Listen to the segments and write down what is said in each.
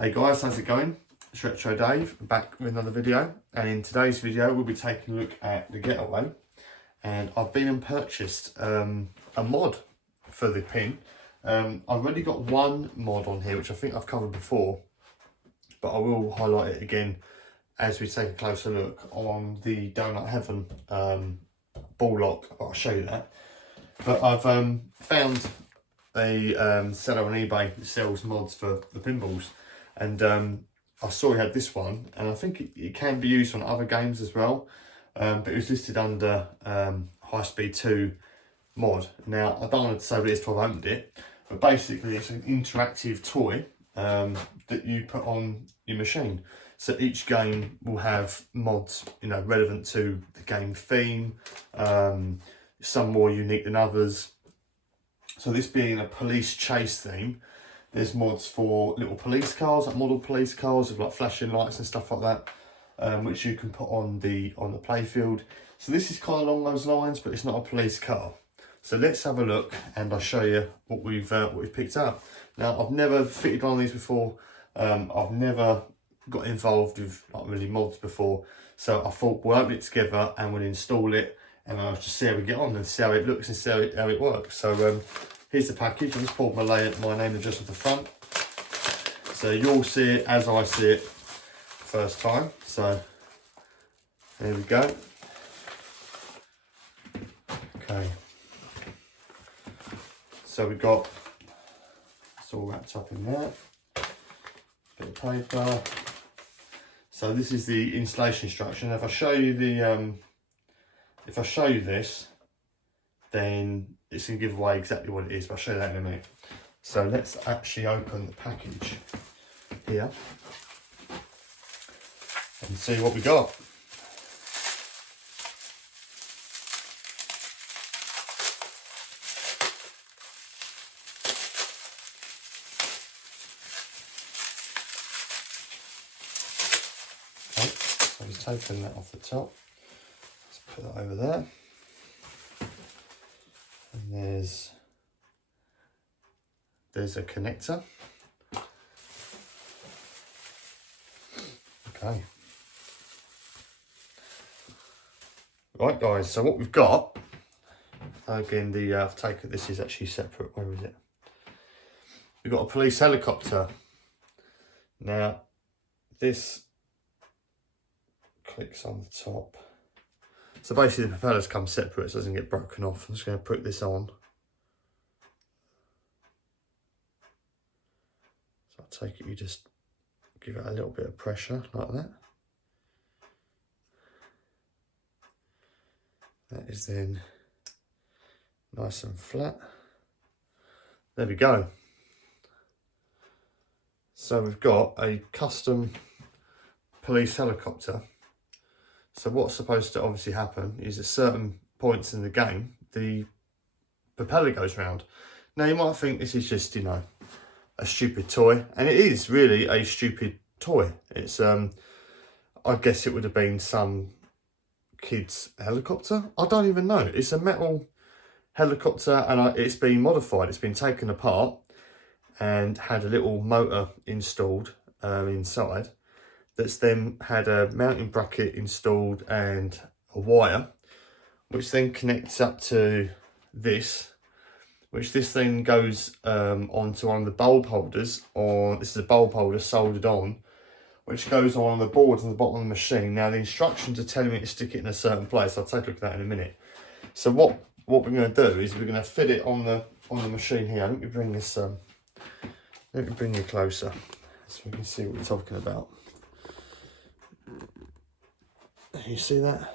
Hey guys, how's it going? It's Retro Dave, back with another video, and in today's video we'll be taking a look at the Getaway, and I've been and purchased a mod for the pin. I've already got one mod on here which I think I've covered before, but I will highlight it again as we take a closer look on the Donut Heaven ball lock. I'll show you that. But I've found a seller on eBay that sells mods for the pinballs, and I saw he had this one, and I think it can be used on other games as well, but it was listed under High Speed II mod. Now, I don't want to say what it is till I've opened it, but basically it's an interactive toy that you put on your machine. So each game will have mods, you know, relevant to the game theme, some more unique than others. So this being a police chase theme, there's mods for little police cars, like model police cars with like flashing lights and stuff like that, which you can put on the Playfield. So this is kind of along those lines, but it's not a police car. So let's have a look, and I'll show you what we've picked up. Now, I've never fitted one of these before. I've never got involved with like really mods before, so I thought we'll open it together and we'll install it, and I'll just see how we get on and see how it looks and see how it works. So here's the package. I just pulled my name and address off the front, so you'll see it as I see it first time. So there we go. Okay, so we've got, it's all wrapped up in there, bit of paper. So this is the installation instruction. If I show you the this, then it's going to give away exactly what it is, but I'll show you that in a minute. So let's actually open the package here and see what we got. Okay, so I've taken that off the top. Let's put that over there. And there's a connector. Okay. Right guys, so what we've got, again, I've taken, this is actually separate, where is it? We've got a police helicopter. Now, this clicks on the top. So basically the propellers come separate, so it doesn't get broken off. I'm just going to put this on. So I take it you just give it a little bit of pressure like that. That is then nice and flat. There we go. So we've got a custom police helicopter. So what's supposed to obviously happen is at certain points in the game, the propeller goes round. Now you might think this is just, you know, a stupid toy, and it is really a stupid toy. It's, I guess it would have been some kid's helicopter. I don't even know. It's a metal helicopter, and it's been modified. It's been taken apart and had a little motor installed inside. That's then had a mounting bracket installed and a wire, which then connects up to this, which this then goes onto one of the bulb holders. This is a bulb holder soldered on, which goes on the boards on the bottom of the machine. Now the instructions are telling me to stick it in a certain place. I'll take a look at that in a minute. So what we're going to do is we're going to fit it on the machine here. Let me bring this. Let me bring you closer so we can see what we're talking about. You see that?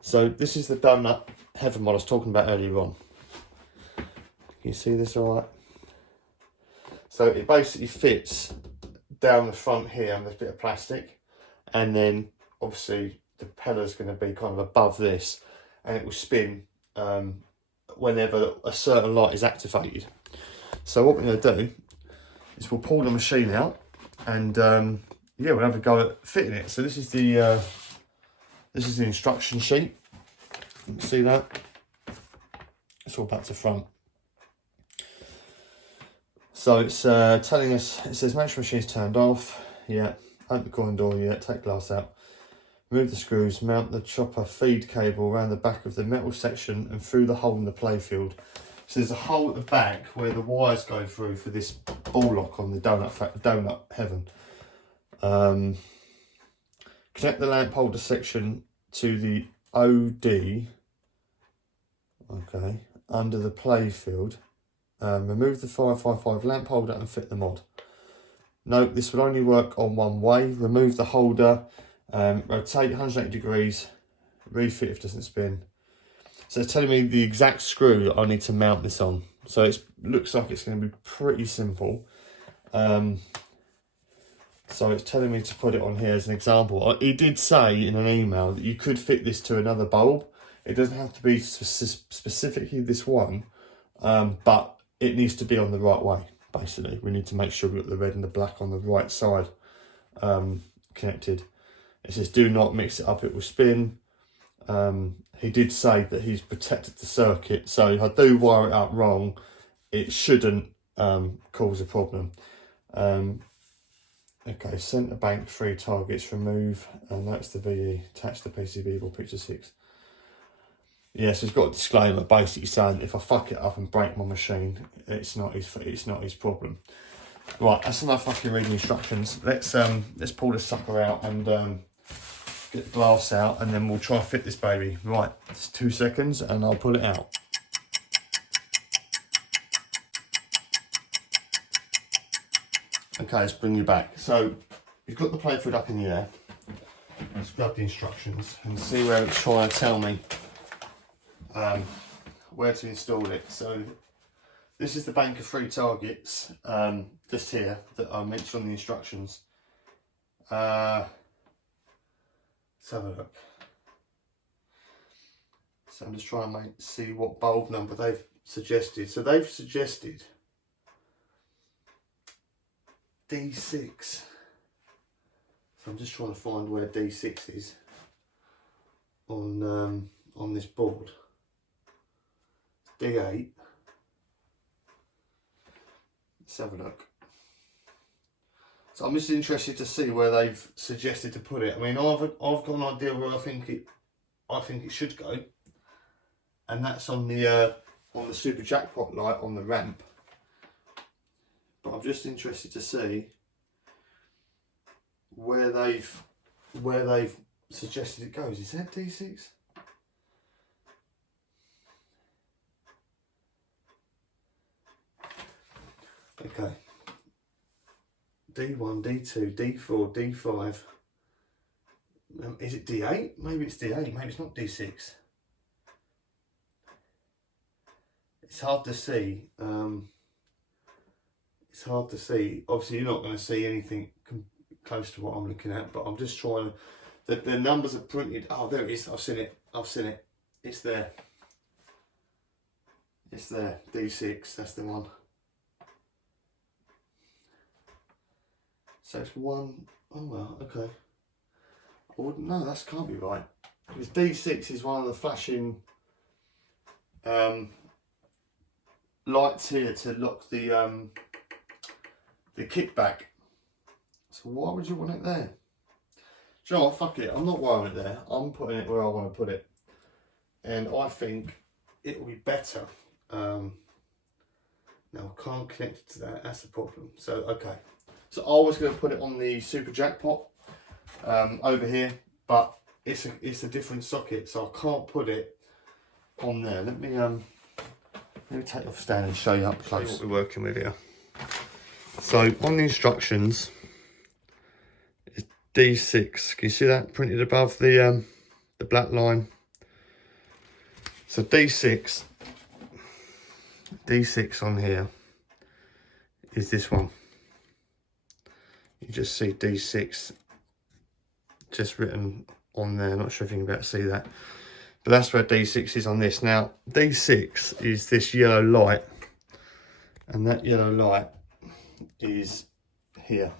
So this is the Donut Heaven mod I was talking about earlier on. Can you see this all right? So it basically fits down the front here on this bit of plastic, and then obviously the propeller's going to be kind of above this, and it will spin whenever a certain light is activated. So what we're going to do is we'll pull the machine out, and yeah, we'll have a go at fitting it. So this is the instruction sheet. You can see that. It's all back to front. So it's telling us, it says make sure machine is turned off. Yeah. Open the coin door, yeah. Take glass out. Remove the screws, mount the chopper feed cable around the back of the metal section and through the hole in the playfield. So there's a hole at the back where the wires go through for this ball lock on the donut heaven. Connect the lamp holder section to the OD, okay, under the playfield. Remove the 555 lamp holder and fit the mod. Note this will only work on one way. Remove the holder, rotate 180 degrees, refit if it doesn't spin. So it's telling me the exact screw that I need to mount this on. So it looks like it's going to be pretty simple. So it's telling me to put it on here as an example. He did say in an email that you could fit this to another bulb. It doesn't have to be specifically this one, but it needs to be on the right way, basically. We need to make sure we've got the red and the black on the right side connected. It says do not mix it up, it will spin. He did say that he's protected the circuit, so if I do wire it up wrong, it shouldn't cause a problem. Okay, centre bank 3 targets, remove, and that's the VE, attach the PCB or picture 6. Yes, it's got a disclaimer basically saying if I fuck it up and break my machine, it's not his problem. Right, that's enough fucking reading instructions. Let's pull this sucker out and get the glass out, and then we'll try and fit this baby. Right, it's 2 seconds and I'll pull it out. Okay, let's bring you back. So you've got the Playfield up in the air. Let's grab the instructions and see where it's trying to tell me where to install it. So this is the bank of 3 targets just here that I mentioned on the instructions. Let's have a look. So I'm just trying to see what bulb number they've suggested. So they've suggested D6. So I'm just trying to find where D6 is on this board. D8. Let's have a look. So I'm just interested to see where they've suggested to put it. I mean, I've got an idea where I think it should go, and that's on the super jackpot light on the ramp. But I'm just interested to see where they've suggested it goes. Is that D6? Okay. D1, D2, D4, D5. Is it D8? Maybe it's D8. Maybe it's not D6. It's hard to see. It's hard to see. Obviously, you're not going to see anything close to what I'm looking at, but I'm just trying to. The numbers are printed. Oh, there it is. I've seen it. I've seen it. It's there. It's there. D6. That's the one. So it's 1. Oh well. Okay. I wouldn't know. That can't be right. Because D6 is one of the flashing lights here to lock the kickback. So why would you want it there? Do you know what? Fuck it. I'm not wiring it there. I'm putting it where I want to put it, and I think it will be better. Now I can't connect it to that. That's the problem. So okay. So I was going to put it on the super jackpot over here, but it's a different socket, so I can't put it on there. Let me take it off stand and show you up close what we're working with here. So on the instructions, it's D6. Can you see that printed above the black line? So D6 on here is this one. You just see D6 just written on there. Not sure if you can be able to see that, but that's where D6 is on this. Now D6 is this yellow light, and that yellow light is here,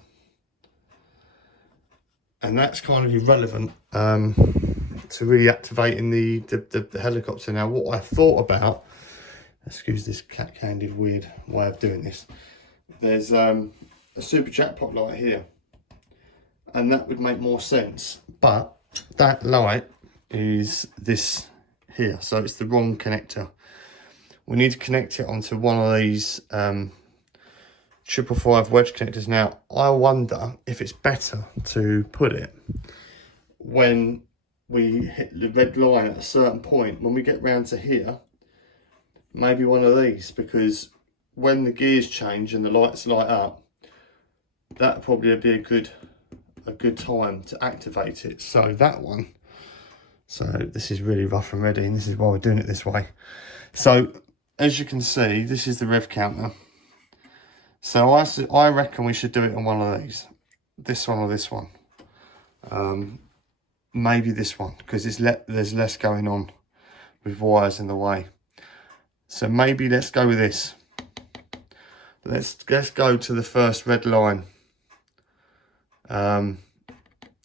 and that's kind of irrelevant to really activating the helicopter. Now what I thought about, excuse this cat-handed weird way of doing this, there's a super jackpot light here, and that would make more sense, but that light is this here, so it's the wrong connector. We need to connect it onto one of these 555 wedge connectors. Now, I wonder if it's better to put it when we hit the red line at a certain point. When we get round to here, maybe one of these, because when the gears change and the lights light up, that'd probably be a good time to activate it. So that one. So this is really rough and ready, and this is why we're doing it this way. So as you can see, this is the rev counter. So I reckon we should do it on one of these, this one or this one. Maybe this one, because there's less going on with wires in the way. So maybe let's go with this. Let's go to the first red line.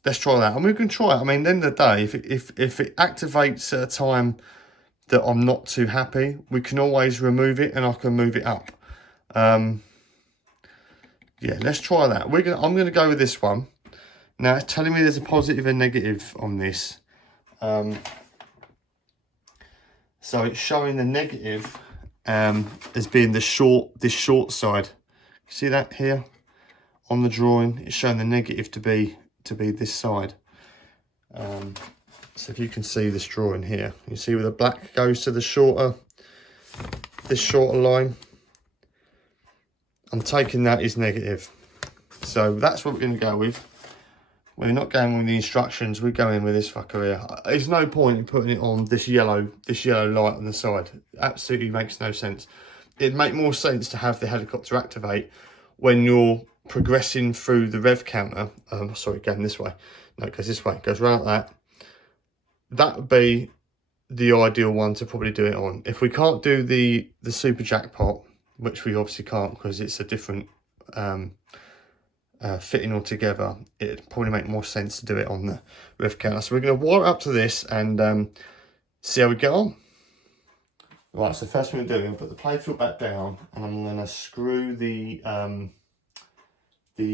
Let's try that, and we can try it. I mean, at the end of the day, if it activates at a time that I'm not too happy, we can always remove it, and I can move it up. Yeah, let's try that. I'm gonna go with this one. Now it's telling me there's a positive and negative on this. So it's showing the negative as being this short side. See that here on the drawing? It's showing the negative to be this side. So if you can see this drawing here, you see where the black goes to this shorter line. I'm taking that as negative. So that's what we're going to go with. We're not going with the instructions, we're going with this fucker here. There's no point in putting it on this yellow light on the side. It absolutely makes no sense. It'd make more sense to have the helicopter activate when you're progressing through the rev counter. Sorry, going this way. No, it goes this way, it goes around like that. That would be the ideal one to probably do it on. If we can't do the super jackpot, which we obviously can't because it's a different fitting altogether, it'd probably make more sense to do it on the rev counter. So we're going to wire it up to this and see how we get on. Right, so first thing we're doing, put the Playfield back down, and I'm going to screw the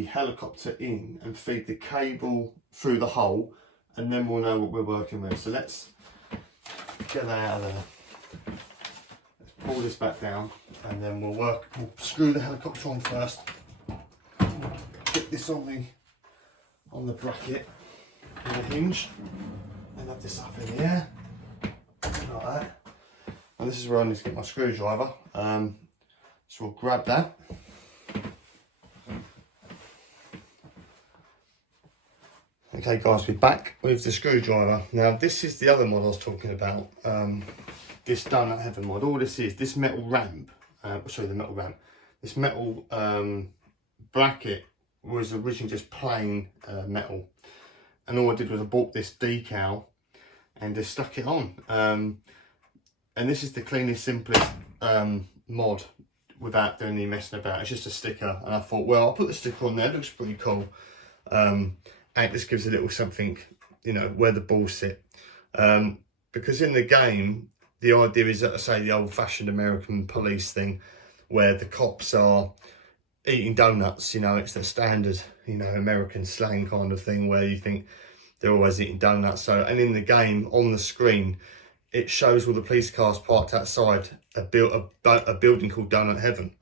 helicopter in and feed the cable through the hole, and then we'll know what we're working with. So let's get that out of there. Let's pull this back down, and then we'll screw the helicopter on first. Get this on the bracket with a hinge, and have this up in the air like that. And this is where I need to get my screwdriver. So we'll grab that. Okay guys, we're back with the screwdriver. Now this is the other mod I was talking about. This Donut Heaven mod. All this is, this metal ramp, this metal bracket was originally just plain metal. And all I did was I bought this decal and just stuck it on. And this is the cleanest, simplest mod without doing any messing about. It's just a sticker, and I thought, well, I'll put the sticker on there. It looks pretty cool, and it just gives a little something, you know, where the balls sit. Because in the game, the idea is that, I say, the old-fashioned American police thing, where the cops are eating donuts. You know, it's the standard, you know, American slang kind of thing, where you think they're always eating donuts. So, and in the game, on the screen, it shows all the police cars parked outside a building called Donut Heaven.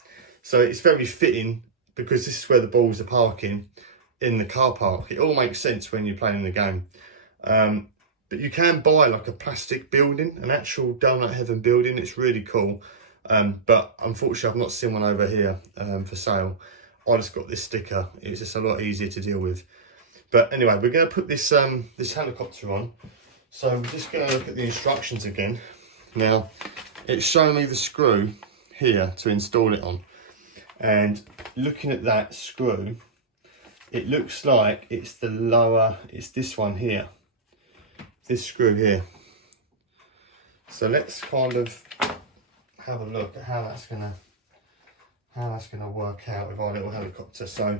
So it's very fitting, because this is where the balls are parking, in the car park. It all makes sense when you're playing the game. But you can buy like a plastic building, an actual Donut Heaven building. It's really cool. But unfortunately, I've not seen one over here for sale. I just got this sticker. It's just a lot easier to deal with. But anyway, we're going to put this this helicopter on. So we're just going to look at the instructions again. Now, it's showing me the screw here to install it on. And looking at that screw, it looks like it's the lower, it's this one here. This screw here. So let's kind of have a look at how that's gonna work out with our little helicopter. So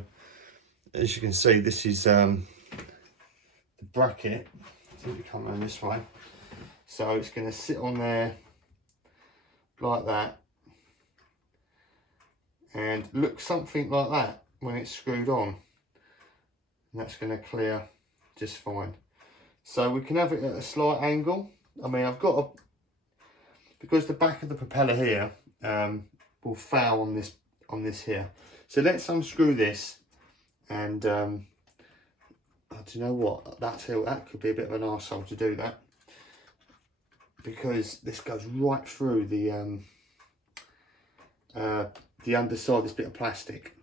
as you can see, this is the bracket. I think we come around this way. So it's going to sit on there like that, and looks something like that when it's screwed on. And that's going to clear just fine. So we can have it at a slight angle. I mean, I've got a, because the back of the propeller here will foul on this here. So let's unscrew this, and do you know what? That could be a bit of an arsehole to do that, because this goes right through the underside of this bit of plastic.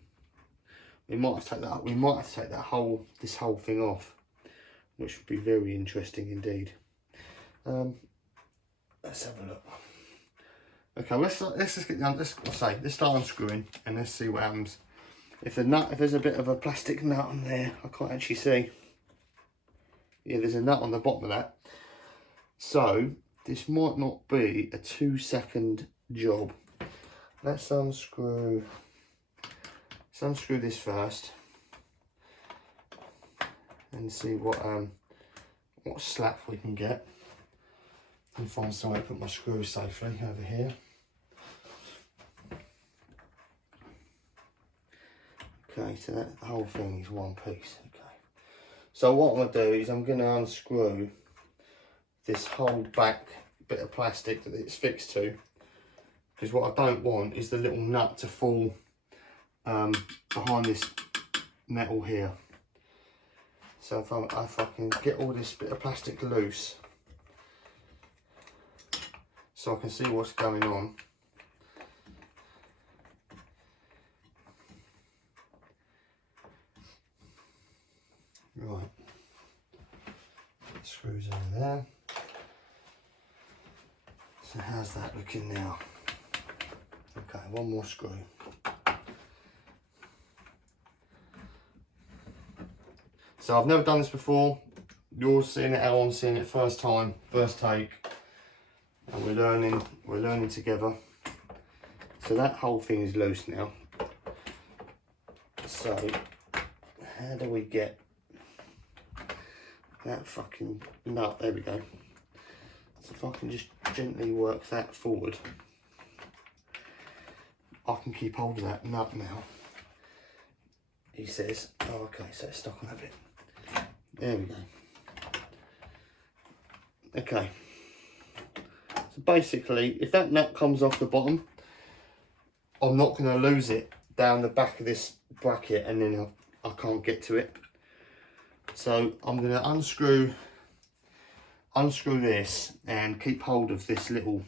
We might have to take that. We might have to take this whole thing off, which would be very interesting indeed. Let's have a look. Okay, let's just get down. Let's start unscrewing, and let's see what happens. If there's a bit of a plastic nut on there, I can't actually see. Yeah, there's a nut on the bottom of that. So this might not be a 2-second job. Let's unscrew this first and see what slack we can get, and find somewhere to put my screws safely over here. Okay, so that whole thing is one piece. Okay, so what I'm going to do is I'm going to unscrew this whole back bit of plastic that it's fixed to, because what I don't want is the little nut to fall behind this metal here. So if I can get all this bit of plastic loose, so I can see what's going on. Right, screws over there. So how's that looking now? Okay, one more screw. So I've never done this before. You're seeing it how I'm seeing it first time, first take. And we're learning together. So that whole thing is loose now. So how do we get that fucking nut? There we go. So if I can just gently work that forward, I can keep hold of that nut now. He says, oh, okay, so it's stuck on that bit. There we go. Okay. So basically, if that nut comes off the bottom, I'm not going to lose it down the back of this bracket, and then I can't get to it. So I'm going to unscrew this and keep hold of this little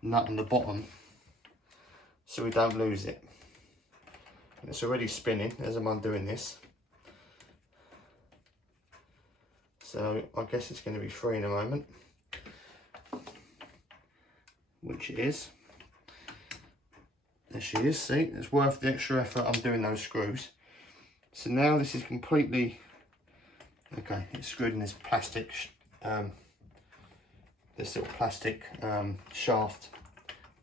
nut on the bottom so we don't lose it. It's already spinning as I'm undoing this, so I guess it's going to be free in a moment, which it is. There she is. See, it's worth the extra effort I'm doing those screws. So now this is completely okay. It's screwed in this plastic this little plastic shaft,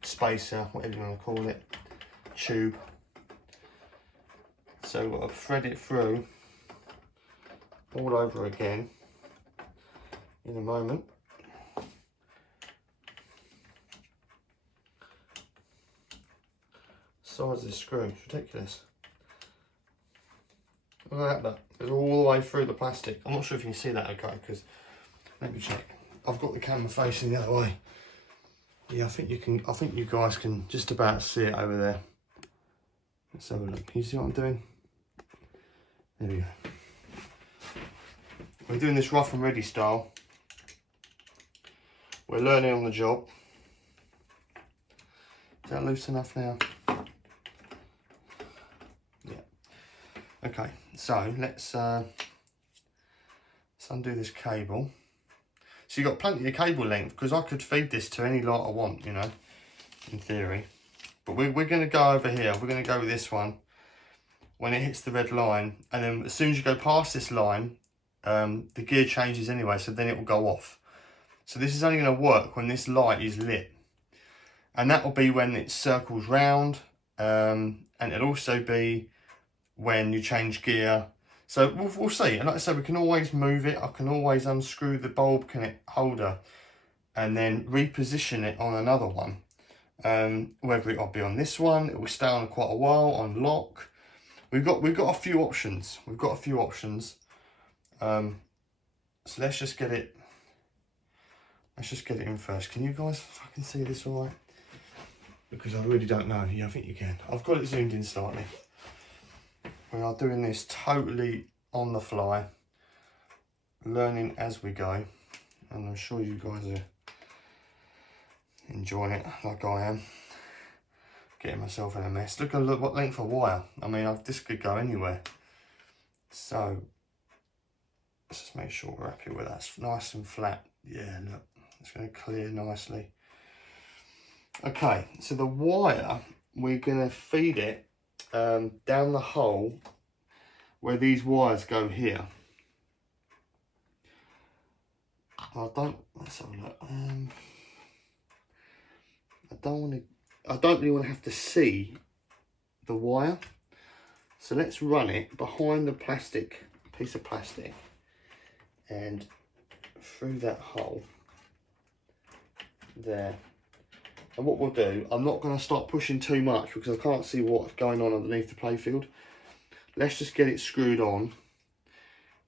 spacer, whatever you want to call it, tube. So I'll thread it through all over again in a moment. Size of the screw, it's ridiculous. Look at that, it's all the way through the plastic. I'm not sure if you can see that okay, because let me check. I've got the camera facing the other way. Yeah, I think you guys can just about see it over there. Let's have a look. Can you see what I'm doing? There we go. We're doing this rough and ready style. We're learning on the job. Is that loose enough now? Yeah. Okay, so let's undo this cable. So you've got plenty of cable length, because I could feed this to any light I want, you know, in theory. But we're going to go over here. We're going to go with this one when it hits the red line, and then as soon as you go past this line, the gear changes anyway, so then it will go off. So this is only going to work when this light is lit, and that will be when it circles round, and it'll also be when you change gear. So we'll see. And like I said, we can always move it. I can always unscrew the bulb holder and then reposition it on another one, Whether it'll be on this one, it will stay on quite a while on lock. We've got a few options. So let's just get it. Let's just get it in first. Can you guys fucking see this all right? Because I really don't know. Yeah, I think you can. I've got it zoomed in slightly. We are doing this totally on the fly, learning as we go, and I'm sure you guys are enjoying it like I am. Getting myself in a mess. Look what length of wire. I mean, this could go anywhere. So let's just make sure we're happy with that. It's nice and flat. Yeah, look, it's going to clear nicely. Okay, so the wire, we're going to feed it down the hole where these wires go here. Let's have a look. I don't really want to have to see the wire. So let's run it behind the piece of plastic and through that hole there. And what we'll do, I'm not going to start pushing too much because I can't see what's going on underneath the playfield. Let's just get it screwed on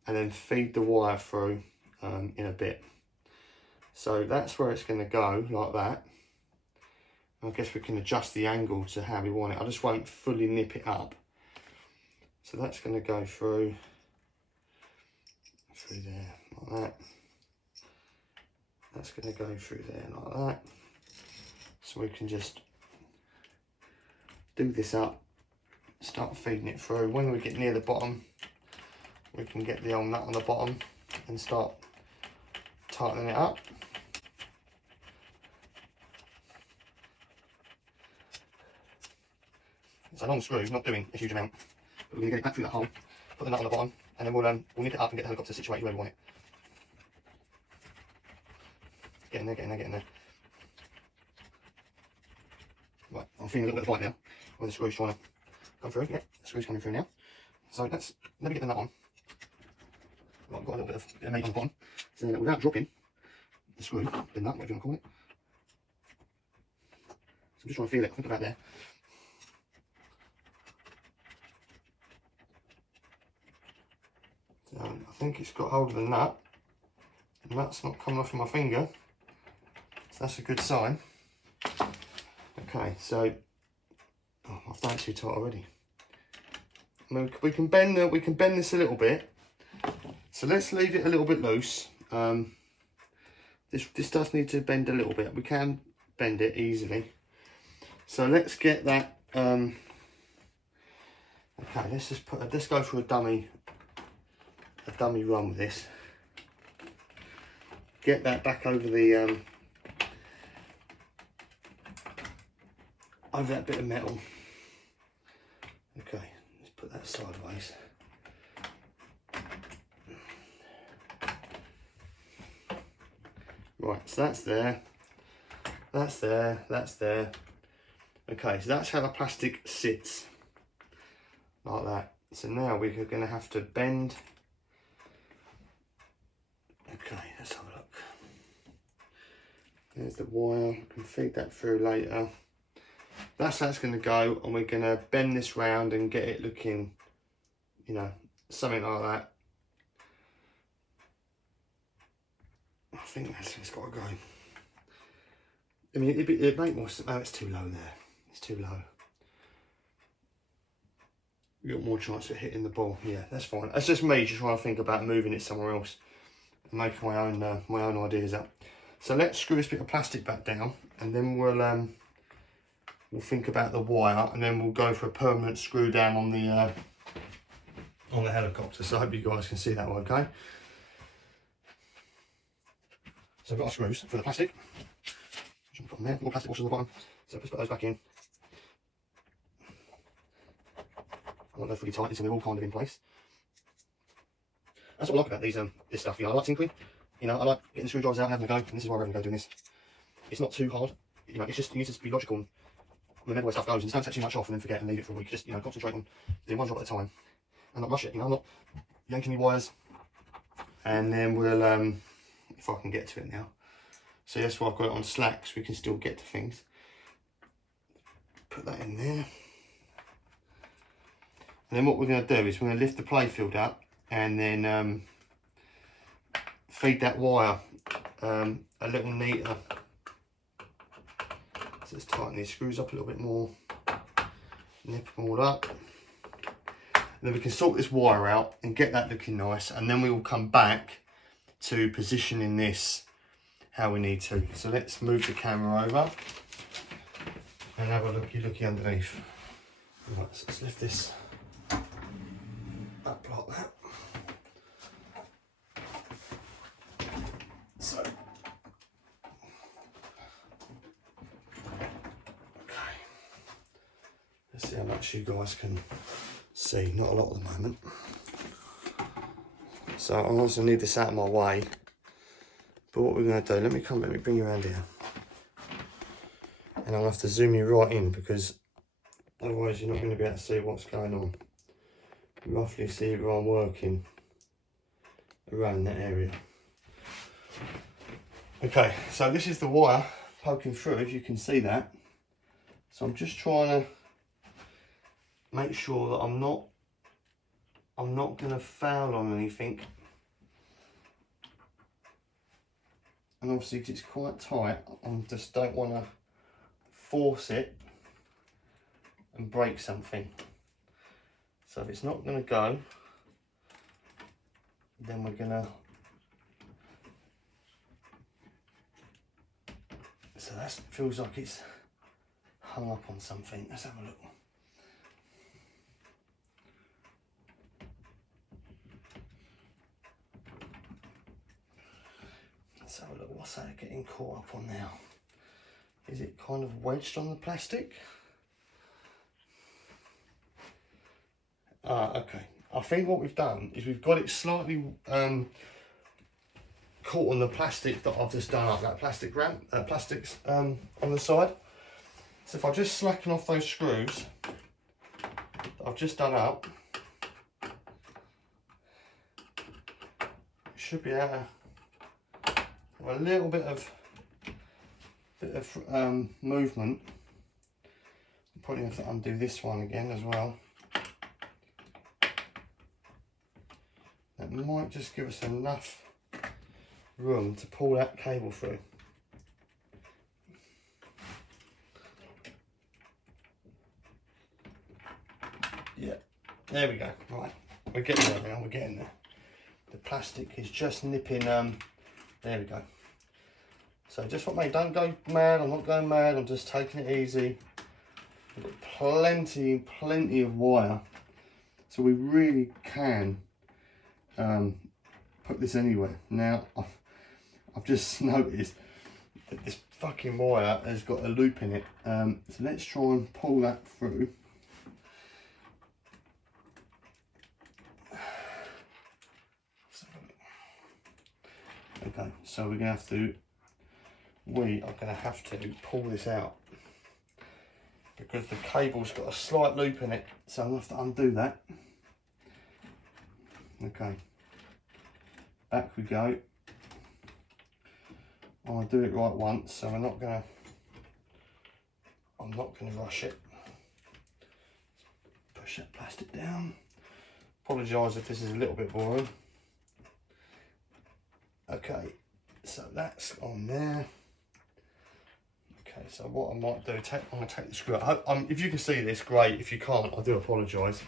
and then feed the wire through in a bit. So that's where it's going to go, like that. I guess we can adjust the angle to how we want it. I just won't fully nip it up. So that's going to go through there, like that. That's going to go through there, like that. So we can just do this up, start feeding it through. When we get near the bottom, we can get the old nut on the bottom and start tightening it up. It's a long screw, not doing a huge amount, but we're going to get it back through that hole, put the nut on the bottom, and then we'll nip it up and get the helicopter situated where we want it. Get in there, get in there, get in there. Right, I'm feeling a little bit of bite now, where the screw's trying to come through. Yeah, the screw's coming through now. So let me get the nut on. Right, I've got a little bit of meat on the bottom. So then without dropping the screw, the nut, whatever you want to call it. So I'm just trying to feel it, I think about there. So I think it's got hold of the nut. The nut's not coming off of my finger. So that's a good sign. Okay, so I've done it too tight already. I mean, we can bend this a little bit. So let's leave it a little bit loose. This does need to bend a little bit. We can bend it easily. So let's get that. Okay, let's go for a dummy run with this. Get that back over the over that bit of metal. Okay, let's put that sideways. Right, so that's there, that's there, that's there. Okay, so that's how the plastic sits, like that. So now we're going to have to bend. Okay, let's have a look. There's the wire, I can feed that through later. That's how it's going to go, and we're going to bend this round and get it looking, you know, something like that. I think it's got to go. I mean, it'd make more sense. Oh, it's too low there. It's too low. You got more chance of hitting the ball. Yeah, that's fine. That's just me just trying to think about moving it somewhere else and making my own ideas up. So let's screw this bit of plastic back down, and then we'll think about the wire, and then we'll go for a permanent screw down on the helicopter. So I hope you guys can see that one, okay? So I've got our screws for the plastic, which I'll put on there, more plastic washers on the bottom. So just put those back in. I don't know fully tight, so they're all kind of in place. That's what I like about this stuff, you know, I like tinkering. You know, I like getting the screwdrivers out and having a go, and this is why we're having a go doing this. It's not too hard, you know, it's just, you need to be logical and remember where stuff goes, and just don't take too much off and then forget and leave it for a week. Just, you know, concentrate on doing one job at a time and not rush it, you know, I'm not yanking any wires. And then we'll, if I can get to it now. So that's why I've got it on slack, so we can still get to things. put that in there. And then what we're going to do is we're going to lift the Playfield up and then feed that wire a little neater. So let's tighten these screws up a little bit more, nip them all up. And then we can sort this wire out and get that looking nice, and then we will come back to positioning this how we need to. So let's move the camera over and have a looky underneath. Right, so let's lift this up like that. So, okay, let's see how much you guys can see. Not a lot at the moment. So I also need this out of my way. But what we're going to do, let me bring you around here. And I'll have to zoom you right in because otherwise you're not going to be able to see what's going on. Roughly see where I'm working around that area. Okay, so this is the wire poking through, if you can see that. So I'm just trying to make sure that I'm not going to foul on anything. And obviously because it's quite tight, I just don't want to force it and break something. So if it's not going to go, then we're going to... So that feels like it's hung up on something. Let's have a look. Let's have a look. What's that getting caught up on now? Is it kind of wedged on the plastic? Okay. I think what we've done is we've got it slightly caught on the plastic that I've just done up, that plastic ramp, plastics on the side. So if I just slacken off those screws that I've just done up, it should be able to, a little bit of movement. I'll probably have to undo this one again as well. That might just give us enough room to pull that cable through. Yeah, there we go. Right, we're getting there now, we're getting there. The plastic is just nipping, there we go. So just what mate, don't go mad, I'm not going mad, I'm just taking it easy. We've got plenty of wire, so we really can put this anywhere. Now, I've just noticed that this fucking wire has got a loop in it, so let's try and pull that through. Okay, so we're gonna have to, we are gonna have to pull this out because the cable's got a slight loop in it, so I'm gonna have to undo that. Okay, back we go. I'll do it right once, so I'm not gonna rush it. Push that plastic down. Apologise if this is a little bit boring. Okay, so that's on there. Okay, so what I might do, I'm going to take the screw out. If you can see this, great. If you can't, I do apologise.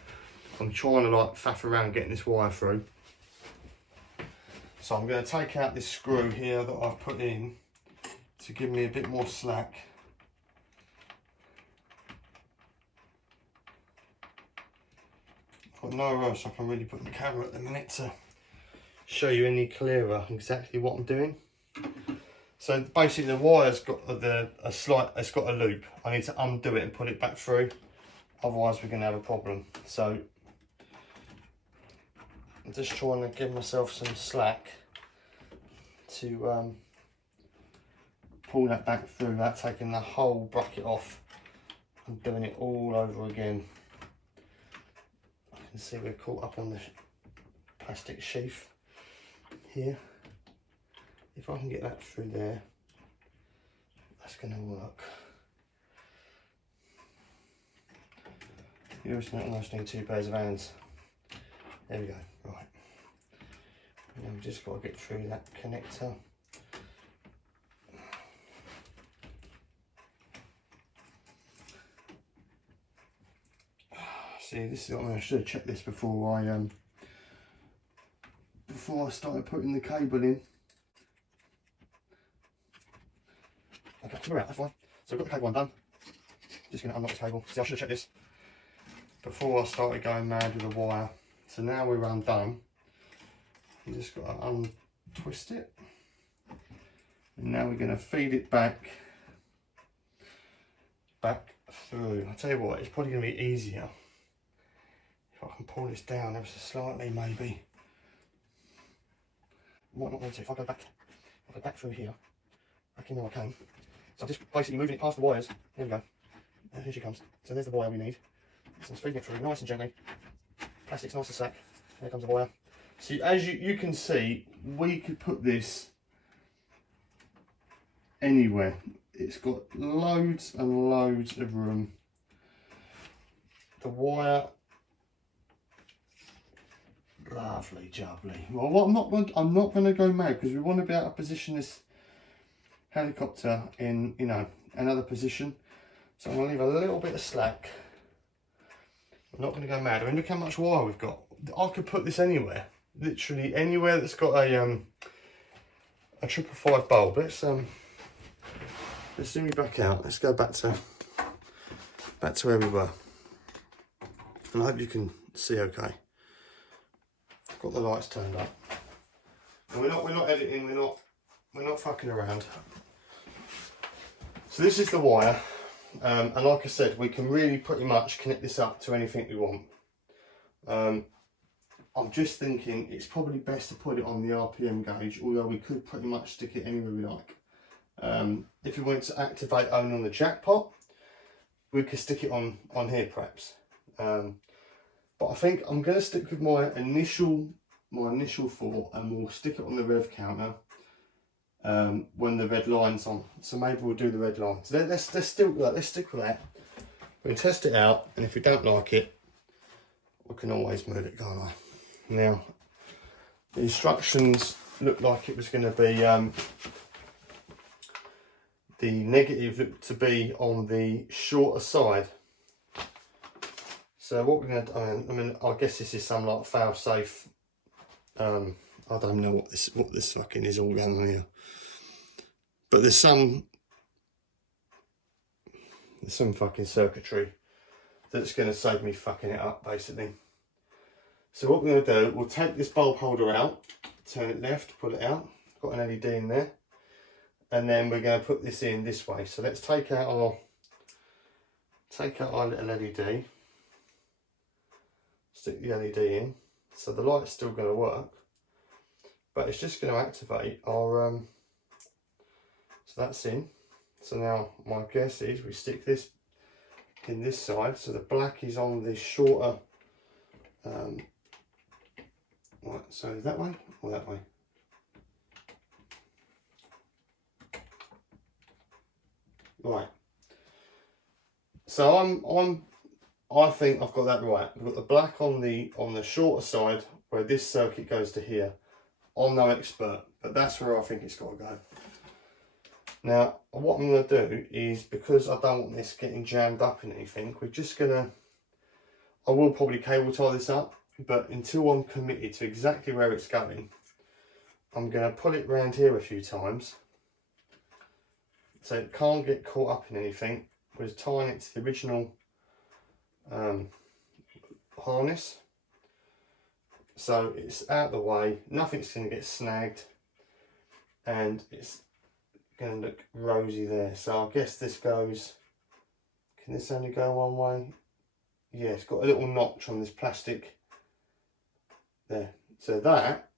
I'm trying to like faff around getting this wire through. So I'm going to take out this screw here that I've put in to give me a bit more slack. I've got nowhere else I can really put the camera at the minute to show you any clearer exactly what I'm doing. So basically the wire's got it's got a loop. I need to undo it and put it back through, otherwise we're going to have a problem. So I'm just trying to give myself some slack to pull that back through without taking the whole bracket off and doing it all over again. I can see we're caught up on the plastic sheath here. If I can get that through there, that's going to work. You almost need 2 pairs of hands. There we go, right. And then we've just got to get through that connector. See, this is what I should have checked this before I started putting the cable in. Okay, so we're out, that's fine. So we've got the cable undone. Just going to unlock the cable. See, I should have checked this before I started going mad with the wire. So now we're undone. You just got to untwist it. And now we're going to feed it back through. I'll tell you what, it's probably going to be easier if I can pull this down ever so slightly, maybe. Might not want to. If I go back through here, back in where I came. So I'm just basically moving it past the wires. There we go. And here she comes. So there's the wire we need. So I'm feeding it through nice and gently. Plastic's nice and slack. There comes the wire. See, as you can see, we could put this anywhere. It's got loads and loads of room. The wire, lovely jubbly. Well, I'm not going to go mad because we want to be able to position this helicopter in, you know, another position. So I'm going to leave a little bit of slack. I'm not going to go mad. I mean, look how much wire we've got. I could put this anywhere, literally anywhere that's got a 555 bulb. Let's zoom you back out. Let's go back to where we were. And I hope you can see okay. Got the lights turned up. And we're not editing. We're not fucking around. So this is the wire. And like I said, we can really pretty much connect this up to anything we want. I'm just thinking it's probably best to put it on the RPM gauge, although we could pretty much stick it anywhere we like. If we wanted to activate only on the jackpot, we could stick it on here perhaps. But I think I'm going to stick with my initial thought, and we'll stick it on the rev counter when the red line's on. So maybe we'll do the red line. So let's stick with that. We can test it out, and if we don't like it, we can always move it, can't I? Now, the instructions look like it was going to be the negative looked to be on the shorter side. So what we're going to do, I mean, I guess this is some like fail safe. I don't know what this fucking is all going on here. But there's some fucking circuitry that's going to save me fucking it up, basically. So what we're going to do, we'll take this bulb holder out, turn it left, pull it out. Got an LED in there. And then we're going to put this in this way. So let's take out our little LED. Stick the LED in. So the light's still going to work. But it's just going to activate our... So that's in. So now my guess is we stick this in this side. So the black is on this shorter... right, so that way or that way? Right. So I think I've got that right. We've got the black on the shorter side where this circuit goes to here. I'm no expert, but that's where I think it's got to go. Now, what I'm going to do is, because I don't want this getting jammed up in anything, we're just going to, I will probably cable tie this up, but until I'm committed to exactly where it's going, I'm going to pull it round here a few times. So it can't get caught up in anything. We're just tying it to the original harness. So it's out of the way, nothing's going to get snagged, and it's going to look rosy there. So I guess this goes, can this only go one way? Yeah, it's got a little notch on this plastic there. So that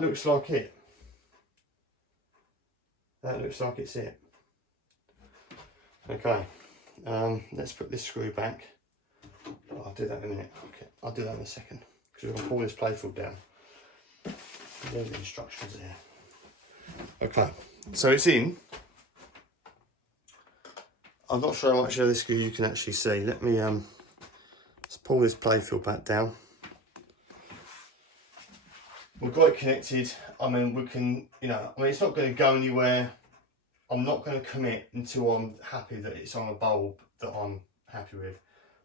looks like it. That looks like it's it. Okay, let's put this screw back. Oh, I'll do that in a minute. Okay, I'll do that in a second, because we're going to pull this Playfield down. There's the instructions there. Okay, so it's in. I'm not sure how much of this you can actually see. Let me let's pull this Playfield back down. We've got it connected. I mean, we can, you know, I mean, it's not going to go anywhere. I'm not going to commit until I'm happy that it's on a bulb that I'm happy with.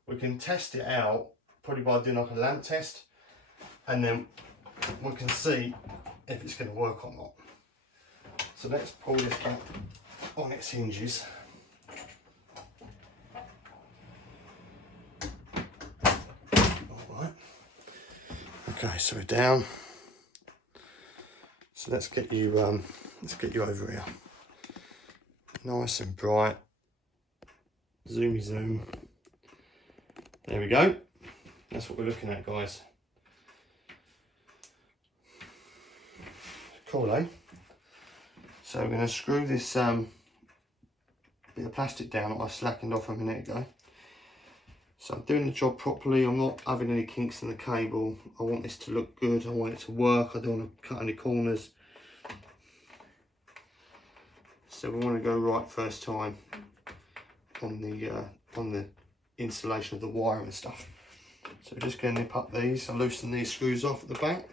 We can test it out probably by doing like a lamp test, and then we can see if it's going to work or not. So let's pull this back on its hinges. All right. Okay, so we're down. So let's get you over here. Nice and bright. Zoomy zoom. There we go. That's what we're looking at, guys. Cool, eh? So we're going to screw this bit of plastic down that I slackened off a minute ago. So I'm doing the job properly. I'm not having any kinks in the cable. I want this to look good. I want it to work. I don't want to cut any corners. So we want to go right first time on the installation of the wire and stuff. So we're just going to nip up these. I'll loosen these screws off at the back.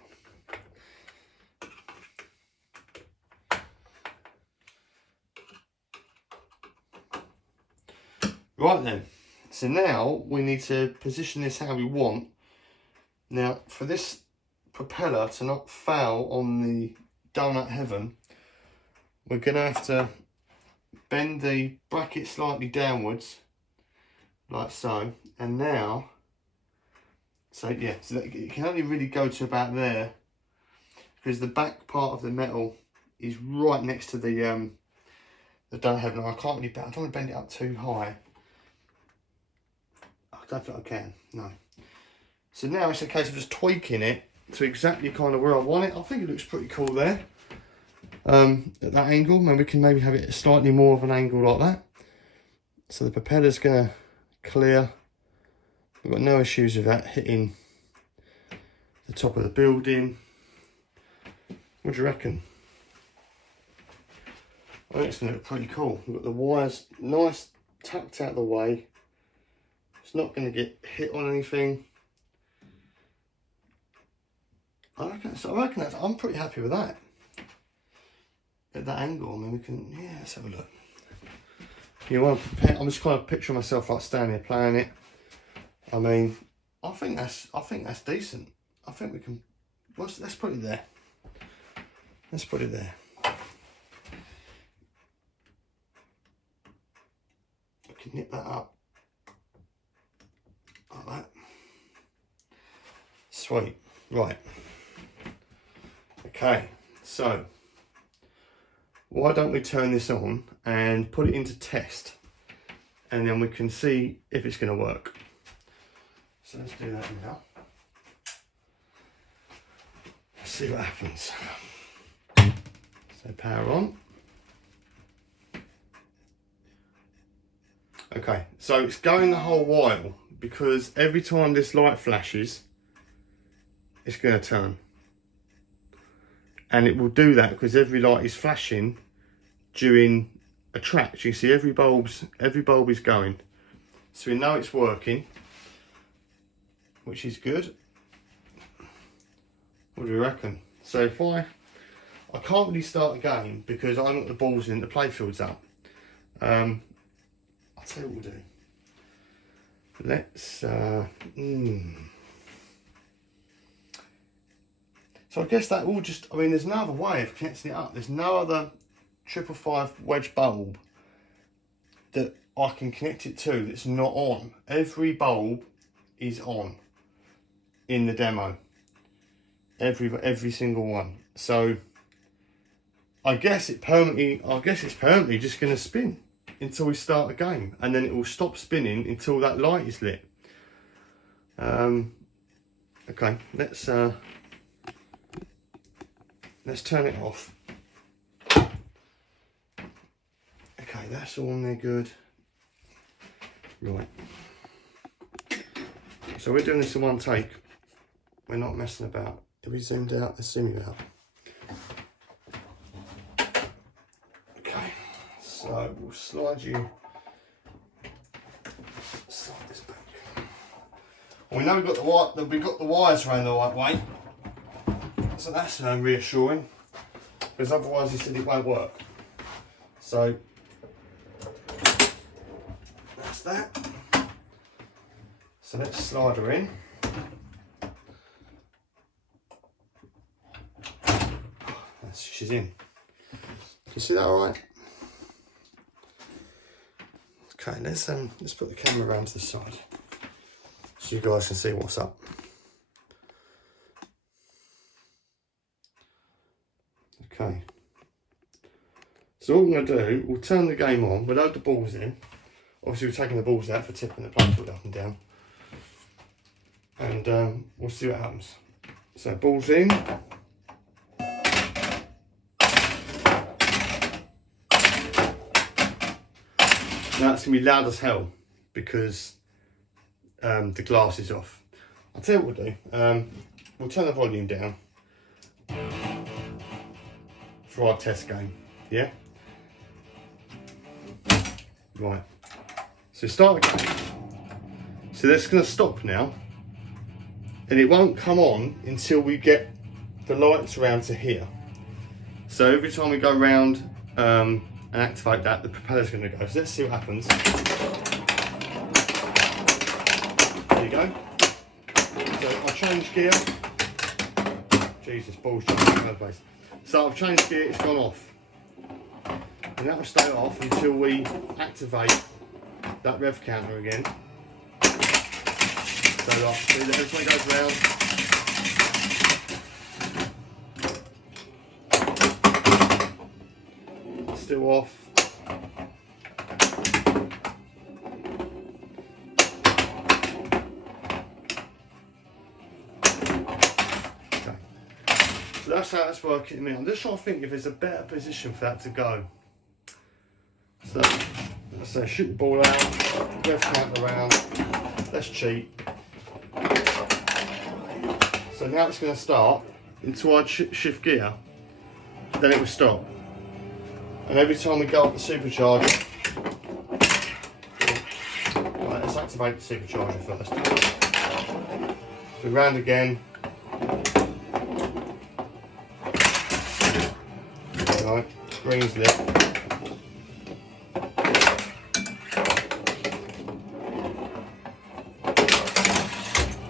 Right then, so now we need to position this how we want. Now for this propeller to not foul on the donut heaven, we're going to have to bend the bracket slightly downwards, like so, and now, so yeah, so that it can only really go to about there, because the back part of the metal is right next to the donut heaven. I can't really bend, I don't want to bend it up too high. I don't think I can, no. So now it's a case of just tweaking it to exactly kind of where I want it. I think it looks pretty cool there. At that angle, and we can maybe have it slightly more of an angle like that. So the propeller's going to clear. We've got no issues with that hitting the top of the building. What do you reckon? I think it's going to look pretty cool. We've got the wires nice tucked out of the way. It's not going to get hit on anything. I reckon that's, I'm pretty happy with that. At that angle, I mean, we can, yeah, let's have a look. You want to prepare, I'm just kind of picturing myself like standing here playing it. I mean, I think that's decent. I think we can, let's put it there. Let's put it there. We can nip that up. Like that. Sweet. Right. Okay, so why don't we turn this on and put it into test, and then we can see if it's going to work. So let's do that now. Let's see what happens. So power on. Okay, so it's going the whole while because every time this light flashes, it's going to turn. And it will do that because every light is flashing during a track. So you can see every bulb is going. So we know it's working, which is good. What do you reckon? So if I can't really start a game because I got the balls in, the Playfield's up. I'll tell you what we'll do. Let's So I guess that will just, I mean, there's no other way of connecting it up. There's no other 555 wedge bulb that I can connect it to that's not on. Every bulb is on in the demo. Every single one. So I guess it's permanently just going to spin until we start a game, and then it will stop spinning until that light is lit. Okay, let's turn it off. Okay, that's all in there good. Right. So we're doing this in one take. We're not messing about. If we zoomed out, let's zoom you out. Okay, so we'll slide you And we know we've got the wires around the right way, so that's reassuring, because otherwise he said it won't work. So that's that. So let's slide her in. She's in. Can you see that all right? Okay, let's put the camera around to the side so you guys can see what's up. Okay. So what we're going to do, we'll turn the game on, we'll load the balls in. Obviously we're taking the balls out for tipping the playfield up and down. And we'll see what happens. So balls in. Now it's going to be loud as hell because the glass is off. I'll tell you what we'll do. We'll turn the volume down for our test game. Yeah? Right. So start the game. So that's going to stop now. And it won't come on until we get the lights around to here. So every time we go around and activate that, the propeller's going to go. So let's see what happens. There you go. So I change gear. Jesus, balls jumping all over the place. So I've changed gear, it's gone off. And that will stay off until we activate that rev counter again. So like, see that every time it goes round. Still off. Okay. So that's how that's working to me. I'm just trying to think if there's a better position for that to go. So let's say shoot the ball out, rev count around. That's cheap. So now it's going to start until I shift gear, then it will stop. And every time we go up the supercharger, right, let's activate the supercharger first. So round again. Right, screen's lit.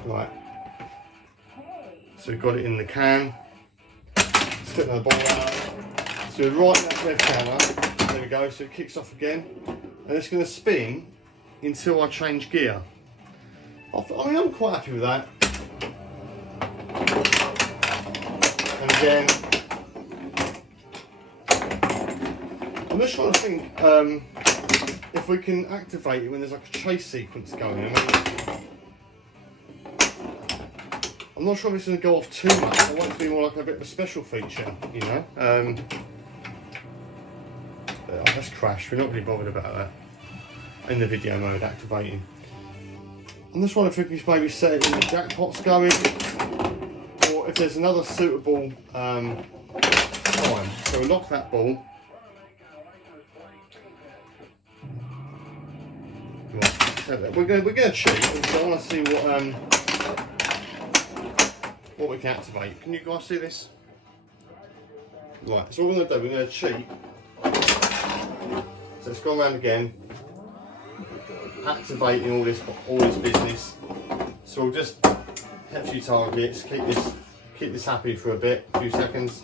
Right. So we've got it in the can. Let's put another ball out. So we're right in that rev counter. There we go. So it kicks off again. And it's going to spin until I change gear. I mean, I'm quite happy with that. And again, I'm just trying to think if we can activate it when there's like a chase sequence going. I'm not sure if it's going to go off too much. I want it to be more like a bit of a special feature, you know. Let's crash. We're not really bothered about that in the video mode activating. I'm just wondering if we can maybe set it in the jackpots going, or if there's another suitable time. So we'll lock that ball. Right, we're going to cheat because I want to see what we can activate. Can you guys see this? Right, so what we're going to do, we're going to cheat. So it's gone around again, activating all this business. So we'll just hit a few targets, keep this happy for a few seconds.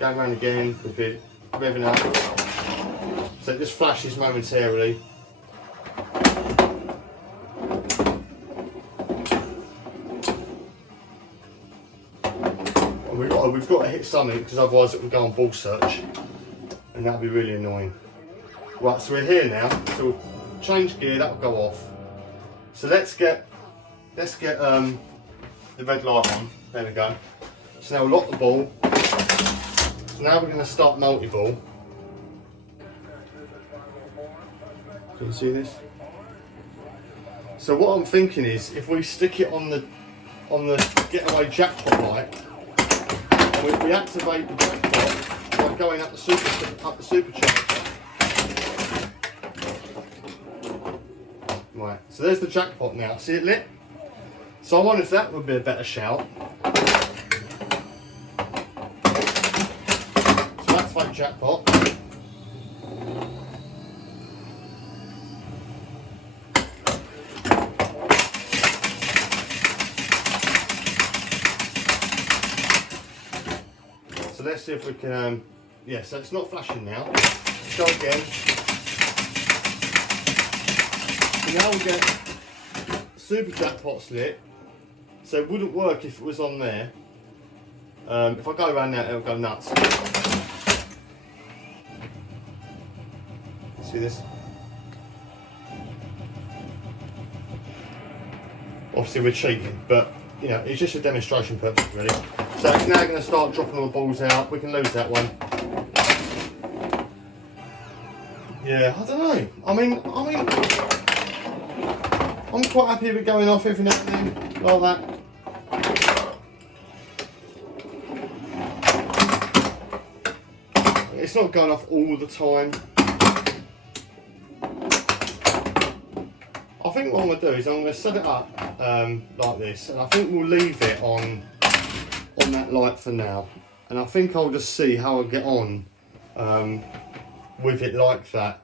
Going around again with it revving up. So it just flashes momentarily. We've got to hit something because otherwise it will go on ball search and that'll be really annoying. Right, so we're here now. So we'll change gear, that will go off. So let's get the red light on. There we go. So now we'll lock the ball. So now we're going to start multi-ball. Can you see this? So what I'm thinking is if we stick it on the Getaway jackpot light, and we activate the jackpot by going up the supercharger. Right, so there's the jackpot now. See it lit? So I wonder if that would be a better shout. So that's like jackpot. So let's see if we can, yeah, so it's not flashing now. Go again. So now we get super jackpots lit. So it wouldn't work if it was on there. If I go around there, it'll go nuts. See this? Obviously we're cheating, but you know, it's just a demonstration purpose really. So it's now going to start dropping all the balls out. We can lose that one. Yeah, I don't know. I mean, I'm quite happy with it going off every now and then, like that. It's not going off all the time. I think what I'm going to do is I'm going to set it up like this, and I think we'll leave it on that light for now. And I think I'll just see how I get on with it like that.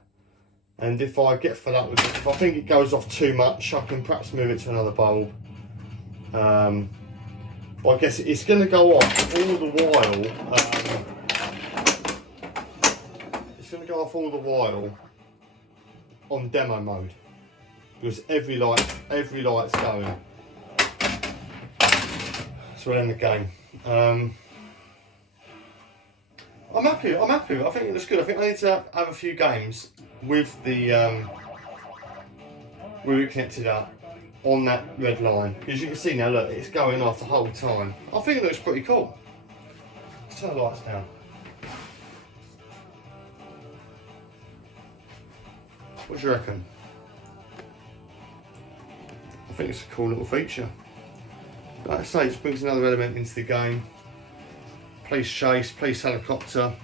And if I get fed up with it, if I think it goes off too much, I can perhaps move it to another bulb. But I guess it's going to go off all the while. It's going to go off all the while on demo mode, because every light's going. So we'll end the game. I'm happy. I think it looks good. I think I need to have a few games with the with it connected up on that red line, because you can see now, look, it's going off the whole time. I think it looks pretty cool. Let's turn the lights down. What do you reckon? I think it's a cool little feature. Like I say, it just brings another element into the game. Police chase, police helicopter.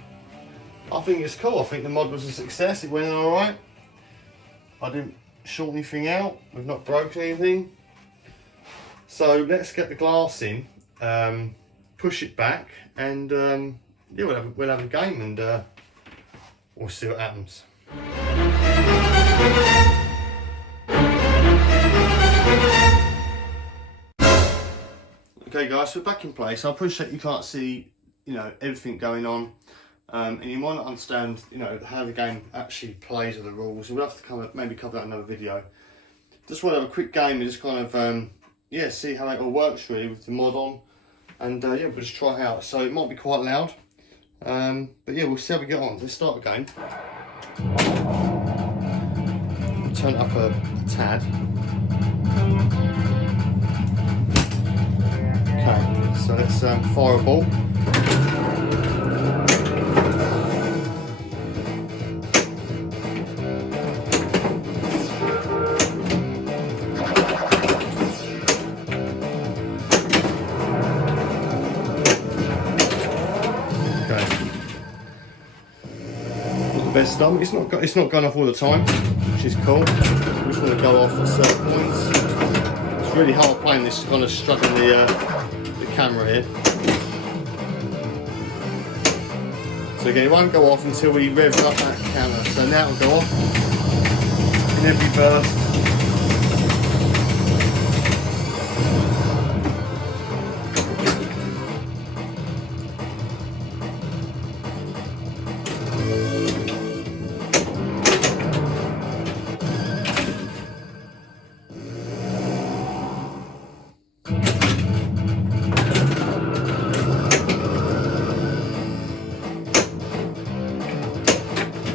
I think it's cool. I think the mod was a success. It went in alright. I didn't short anything out. We've not broken anything. So let's get the glass in, push it back, and yeah, we'll have a game, and we'll see what happens. Okay guys, so we're back in place. I appreciate you can't see, you know, everything going on, and you might not understand, you know, how the game actually plays or the rules. We'll have to maybe cover that in another video. Just want to have a quick game and just kind of, yeah, see how it all works really with the mod on, and yeah, we'll just try it out. So it might be quite loud, but yeah, we'll see how we get on. Let's start the game. Turn it up a tad. Okay, so let's fire a ball. Okay. Not the best start. It's not going off all the time, which is cool. We just want to go off at certain points. It's really hard playing this, kind of struggling the camera here. So again, it won't go off until we rev up that counter. So now it'll go off in every burst.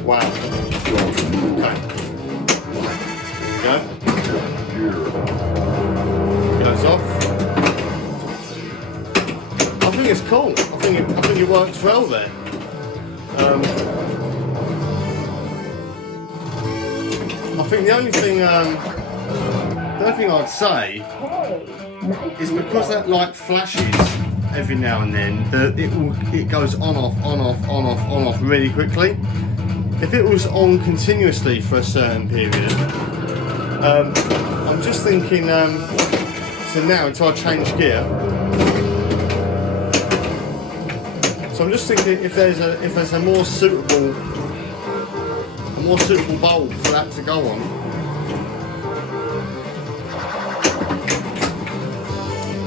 Wow. Okay. There we go. Goes off. I think it's cool. I think it works well there. I think the only thing I'd say is because that light flashes every now and then, it goes on off really quickly. If it was on continuously for a certain period, I'm just thinking, so now until I change gear, so I'm just thinking if there's a more suitable bulb for that to go on.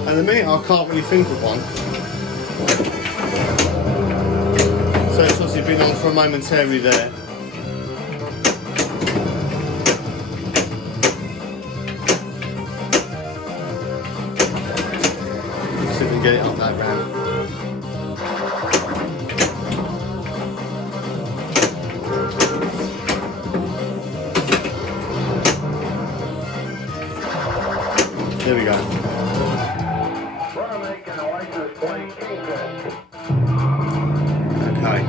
At the minute I can't really think of one. So it's obviously been on for a momentary there. See if we can get it up that ramp. There we go. Okay.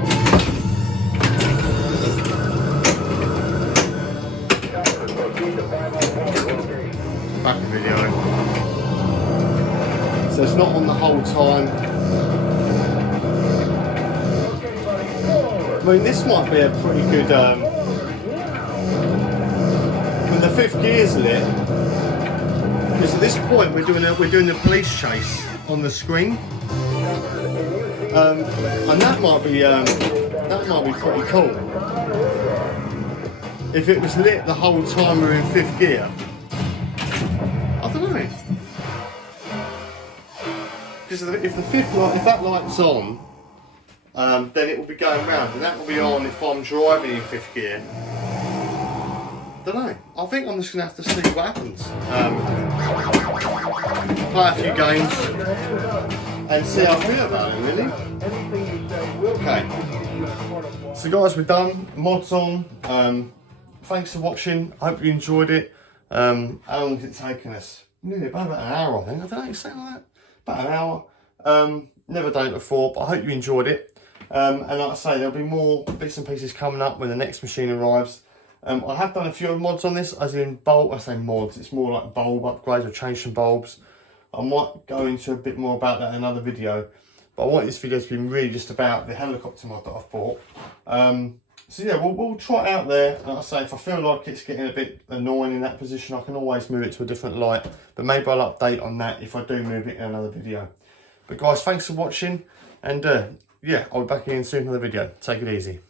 Back in video. So it's not on the whole time. I mean, this might be a pretty good. When the fifth gear's lit. Because at this point we're doing the police chase on the screen, and that might be pretty cool. If it was lit the whole time we're in fifth gear, I don't know. Because if that light's on, then it will be going round, and that will be on if I'm driving in fifth gear. Don't know. I think I'm just going to have to see what happens. Play a few games and see how I feel about it, really. Okay. So guys, we're done. Mod's on. Thanks for watching. I hope you enjoyed it. How long has it taken us? Nearly about an hour, I think. I don't know, something like that. About an hour. Never done it before, but I hope you enjoyed it. And like I say, there'll be more bits and pieces coming up when the next machine arrives. I have done a few mods on this, as in bulb. I say mods, it's more like bulb upgrades or change some bulbs. I might go into a bit more about that in another video, but I want this video to be really just about the helicopter mod that I've bought. So yeah, we'll try it out there. Like I say, if I feel like it's getting a bit annoying in that position, I can always move it to a different light, but maybe I'll update on that if I do move it in another video. But guys, thanks for watching, and yeah, I'll be back again soon in another video. Take it easy.